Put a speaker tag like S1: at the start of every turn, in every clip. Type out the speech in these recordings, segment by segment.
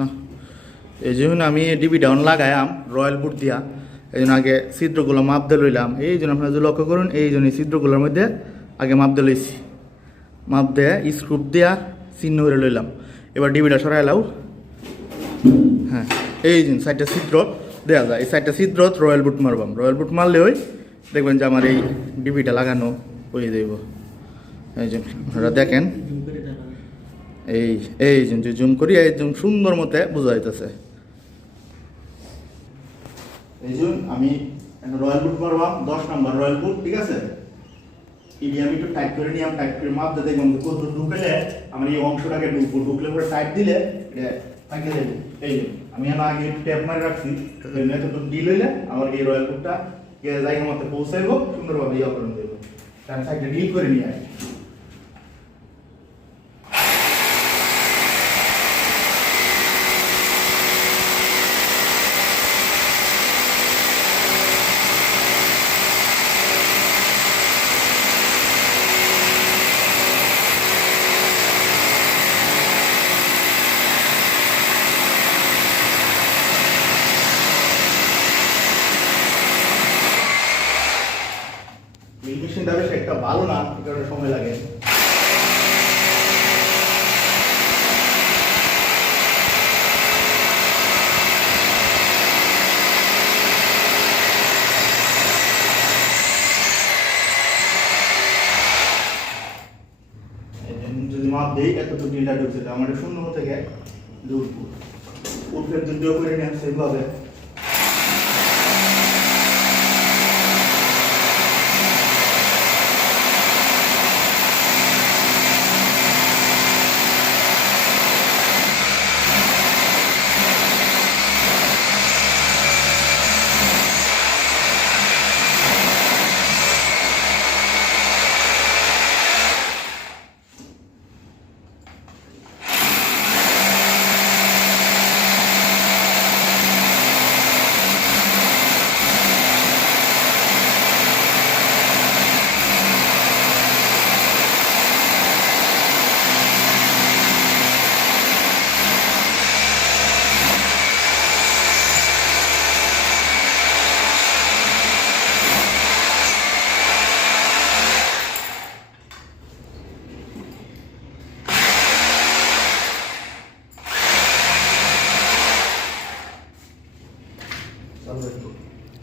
S1: না? এই জন্য আমি ডিবি ডাউন লাগাইলাম রয়্যাল বুট দিয়া। এই জন্য আগে ছিদ্রগুলো মাপ দিয়ে লইলাম। এই জন্য আপনারা যদি লক্ষ্য করুন, এই জন্য ছিদ্রগুলোর মধ্যে আগে মাপ দিয়ে লইছি। মাপ দিয়ে স্ক্রুপ দিয়া চিহ্ন করে লইলাম। এবার ডিবিটা সরাই লাও। হ্যাঁ এই যে সাইডটা ছিদ্র দেওয়া যায়। এই সাইডটা ছিদ্র রয়্যাল বুট মারবাম রয়্যাল বুট মারলে ওই দেখবেন যে আমার এই ডিবিটা লাগানো হয়ে যাইব। এই যে আপনারা দেখেন এই এই যে জুম করি, এই জুম সুন্দর মতে বোঝা যাইতেছে। এই জন্য আমি একটা রয়্যাল বুট মারবাম, দশ নাম্বার রয়্যাল বুট, ঠিক আছে? ইডি আমি একটু টাইট করে নিলাম টাইট করে মাপ দিয়ে দেখলাম কত ঢুকলে আমার এই অংশটাকে ঢুকবো। ঢুকলে পরে টাইট দিলে এটা দেবো এই আমি আমার আগে ট্যাপ মারে রাখছি তো ডিল হইলে আমার এই রয়্যাল বুটটা জায়গা মতো পৌঁছাইবো, সুন্দরভাবে ইয়ে করে দেবো তার সাইডে ডিল করে নিয়ে আসি মিল মেশিনটা বেশ একটা ভালো না এই কারণে সময় লাগে এই যে যদি মাপ দিই এতটুকু ঢুকছে তো আমার শূন্য থেকে উঠবো উঠলে যদিও করে নেন সেভাবে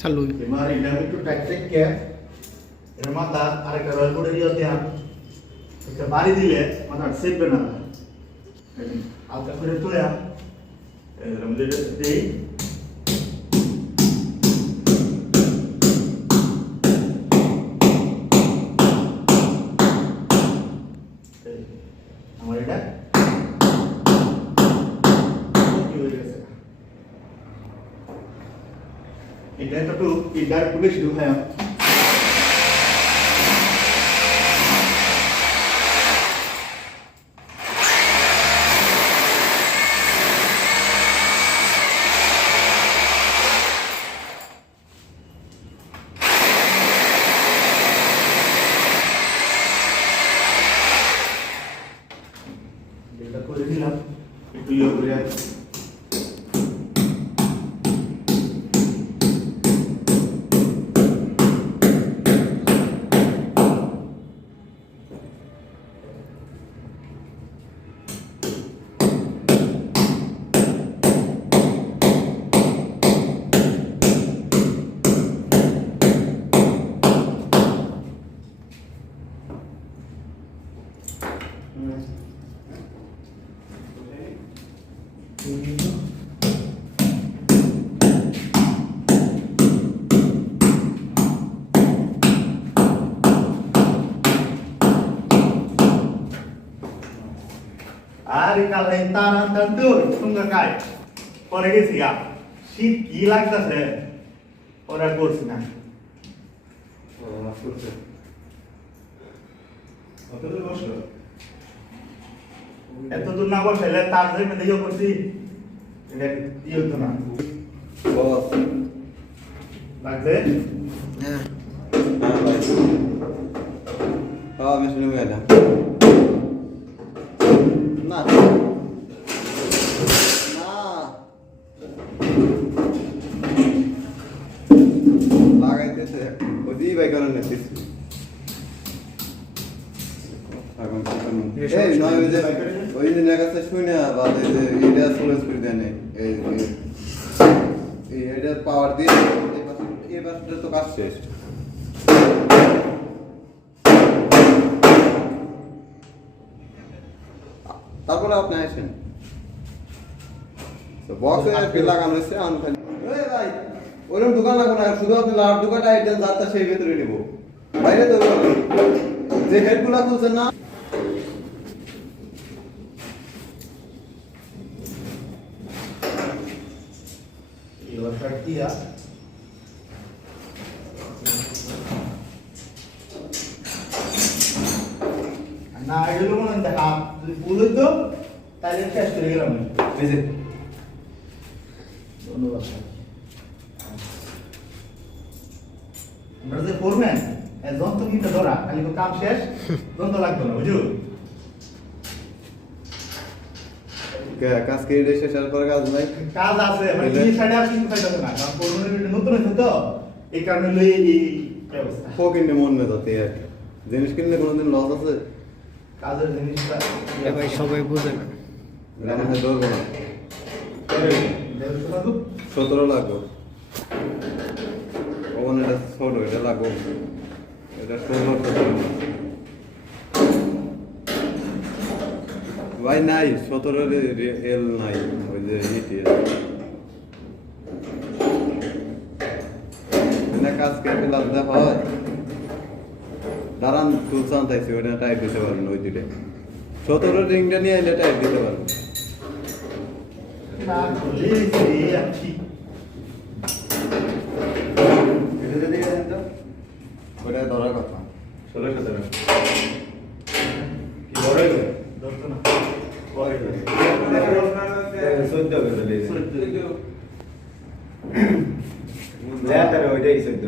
S2: চালু।
S1: এবার এটা আমি একটু টাইট রেখে এর মাথা আরেকটা রয়েল করে দিয়ে দিলাম একটা বাড়ি দিলে মাথা সেপবে না হালকা করে তুলে। এরকম দিয়ে দিই একটু এটা একটু বেশি ঢুকায় কালাই তারা তান্দুর সুন্দর কাজ পরে গেছি গা শীত কি লাগতেছে? ওরা করছি। না এত দূর না বসাইলে তার জন্য দেখে করছি। এটা কি হতো না? লাগছে
S2: হ্যাঁ।
S3: Oh, Miss Lumela. এই নয় ওই যে ওই ইঞ্জিনিয়ার কাছে শুনে বা এই যে এটা সোলেস করে দেন এই এই- এই এটা পাওয়ার দিয়ে এই পাশে তো কাজ শেষ তারপরে আপনি আসেন। বক্সে লাগানো হয়েছে আমি ভাই ওরকম দোকান লাগবো না শুধু আপনি লাভ দোকানটা এটা যারটা সেই ভেতরে নিব। বাইরে তো যে হেডগুলা খুলছেন না।
S1: দিয়া না এগুলো মনে হয় দেখা যদি ভুল হইতো তাহলে শেষ করে গেলাম।
S3: এই যে
S1: ধন্যবাদ আমরা যে করবেন যন্ত্র কিনতে ধরা খালি তো কাম শেষ। যন্ত্র লাগবে না বুঝো
S3: কে- কাজ কে শেষ পরে কাজ নাই?
S1: কাজ আছে মানে
S3: বুঝলে?
S1: এই সাইডে আর সাইডে আছে না কারণ করোনার ভিতরে নতুন হয়েছে তো এই কারণে লই এই ব্যবস্থা
S3: ফকিনে মন কি। জিনিস কিনলে কোনোদিন লস আছে?
S1: কাজের জিনিসটা
S2: ভাই সবাই বুঝে না।
S3: মনে হয় ধরবো না। সতেরো লাগবো। ওখানে এটা ছোট এটা লাগবো। এটা ষোলো সতেরো ভাই, নাই সতেরো এল নাই, ওই যে নীতি কাজ পারবেন সতেরো রিংটা নিয়ে টাইপ দিতে পারবেন
S1: না করলে এই আর কি
S3: ওটা ধরার কথা ষোলো সতেরো
S1: কি বড় হইবে? ধরতো না। বড় হইবে।
S3: চোদ্দ
S4: ওইটাই চোদ্দ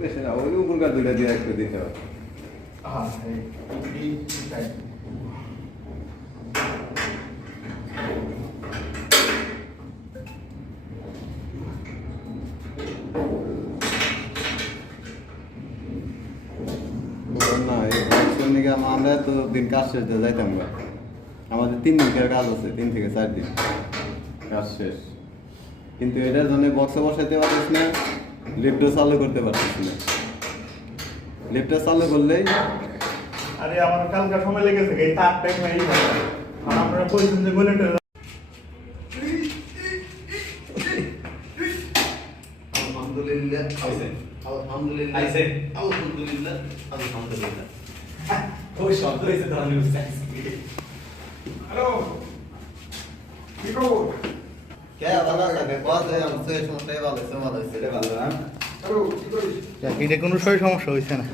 S3: বেশি উপরকার দুটো দিয়ে একটু দিতে হবে। নিয়ে আমরা তো দিন কাজ শেষ দিয়ে যাইতাম আমাদের তিন দিনকার কাজ আছে তিন থেকে চার দিন কাজ শেষ। কিন্তু এটার জন্য বক্সে বসাইতে পারছিস না লিফটও চালু করতে পারছিস না। লিফটটা চালু করলেই
S1: আরে আমার কালকা সময় লেগেছে এই তার টাইম এই আপনারা কইছেন যে বলে আলহামদুলিল্লাহ আলহামদুলিল্লাহ আলহামদুলিল্লাহ আলহামদুলিল্লাহ।
S4: ওই শব্দ হয়েছে তো আমি বুঝতে
S3: কে ভালো লাগে বস আমাদের সমস্যা ভালো আছে? ভালো আছে?
S4: ভালো না
S1: এটা কোনো সময় সমস্যা হয়েছে না।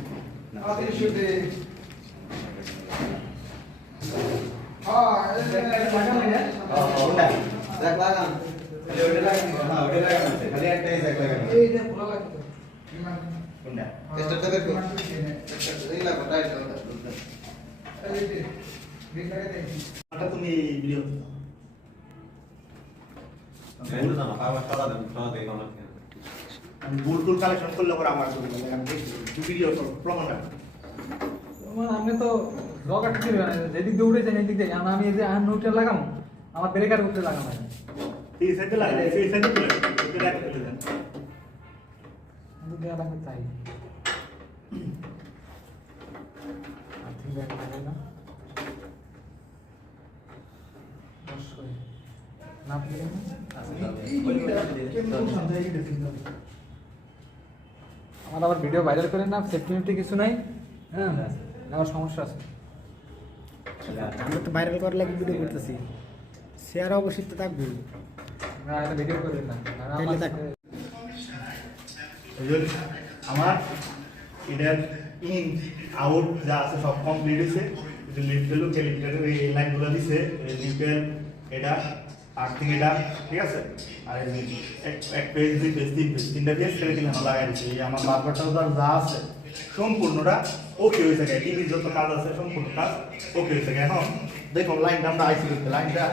S4: হ্যাঁ।
S1: তুমি ভিডিও আমি বুল টুল কালেকশন করলে পরে আমার ছবি লাগে আমি দেখি ভিডিও প্রমাণ রাখব
S2: মানে আপনি তো জগা ঠিক মানে যেদিক দিয়ে উঠেছেন এদিক দিয়ে আর আমি এই যে আন নোটে লাগাম আমার ব্রেকার উঠে লাগাম হয়
S1: এই সাইডে লাগে এই সাইডে তুলে এটা রাখতে দেন
S2: লাগে না? আমার আবার ভিডিও ভাইরাল করে না সেফটি কিছু নাই হ্যাঁ? আমার সমস্যা আছে।
S5: আমরা তো ভাইরাল করার লাগে ভিডিও করতেছি। শেয়ার অবশ্যই তো থাকবে
S2: না এটা ভিডিও করে না। আমার
S5: তাইলে থাক।
S1: বুঝলেন? আমার এটার ইন আউট যা আছে সব কমপ্লিট হয়েছে। লোক লিফটের এই লাইনগুলো দিছে লিফটের এটা আর্থিং এটা ঠিক আছে? আর এই এক পেজ দুই পেজ তিন পেজ তিনটা পেজ ছেড়ে দিলে আমার লাগাই দিচ্ছে। আমার বারবারটা যা আছে, সম্পূর্ণটা ওকে হয়েছে গেছে টিভির যত কাজ আছে, সম্পূর্ণ কাজ ওকে হয়েছে গেছে এখন দেখুন লাইনটা আমরা আইসি করতে। লাইনটা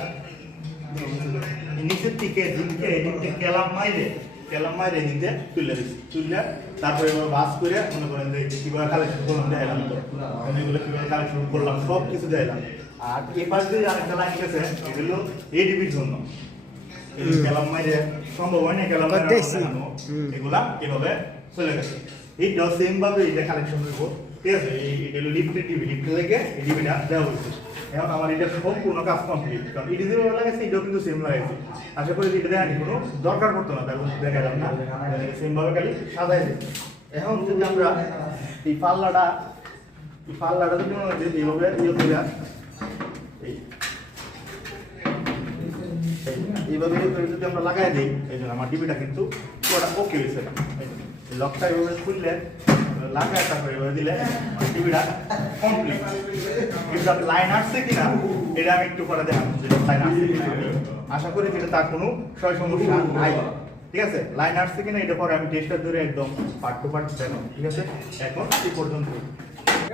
S1: নিচের দিকে দিনকে এদিকে কেলাম মাইরে কেলাম মাইরে এদিক তুলে দিচ্ছি। তুললে তারপরে এবার বাস করে মনে করেন যে কীভাবে কালেকশন করলাম, দেখালাম তো। এগুলো কীভাবে কালেকশন করলাম সব কিছু দেখালাম। আর এই পাশ দিয়ে আরেকটা লাইন গেছে এগুলো এডিবির জন্য। কেলাম মাইরে সম্ভব হয় না কেলাম। এগুলা এভাবে চলে গেছে। এইটাও সেম ভাবে এটা কালেকশন করব ঠিক আছে এই এটা হলো লিফটের টিভি লিফটে লেগে এই টিভিটা দেওয়া হয়েছে এখন আমার এটা সম্পূর্ণ কাজ কমপ্লিট কারণ এটা যেভাবে লাগাইছে এটাও কিন্তু সেম লাগাইছে আশা করি এটা দেখানি কোনো দরকার পড়তো না তাহলে দেখা যাবে না সেম ভাবে খালি সাজাই এখন যদি আমরা এই পাল্লাটা এই পাল্লাটা যদি এইভাবে ইয়ে করে এইভাবে যদি আমরা লাগাই দিই, এই জন্য আমার টিভিটা কিন্তু পুরোটা ওকে হয়েছে। লকটা এইভাবে খুললে এভাবে দিলে টিভিটা কমপ্লিট কিন্তু লাইন আসছে কিনা, এটা আমি একটু পরে দেখাবো লাইন আসছে আশা করি যে তার কোনো সয় সমস্যা নাই। ঠিক আছে? লাইন আসছে কিনা, এটা পরে আমি টেস্টার ধরে একদম পার্ট টু পার্ট দেবো ঠিক আছে? এখন এই পর্যন্ত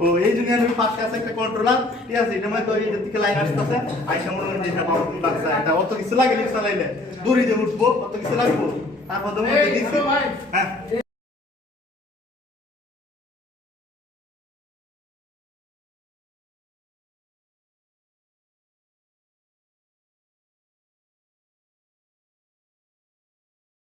S1: ও এই জন্য আমি পাশে আছে একটা কন্ট্রোলার ঠিক আছে এটা মধ্যে ওই দিকে লাইন আসতেছে। আইসা মনে হয় এটা পাওয়ার বাক্সা এটা অত কিছু লাগে লিফট চালাইলে দূরে যে উঠবো অত কিছু লাগবো। তারপর তো। হ্যাঁ।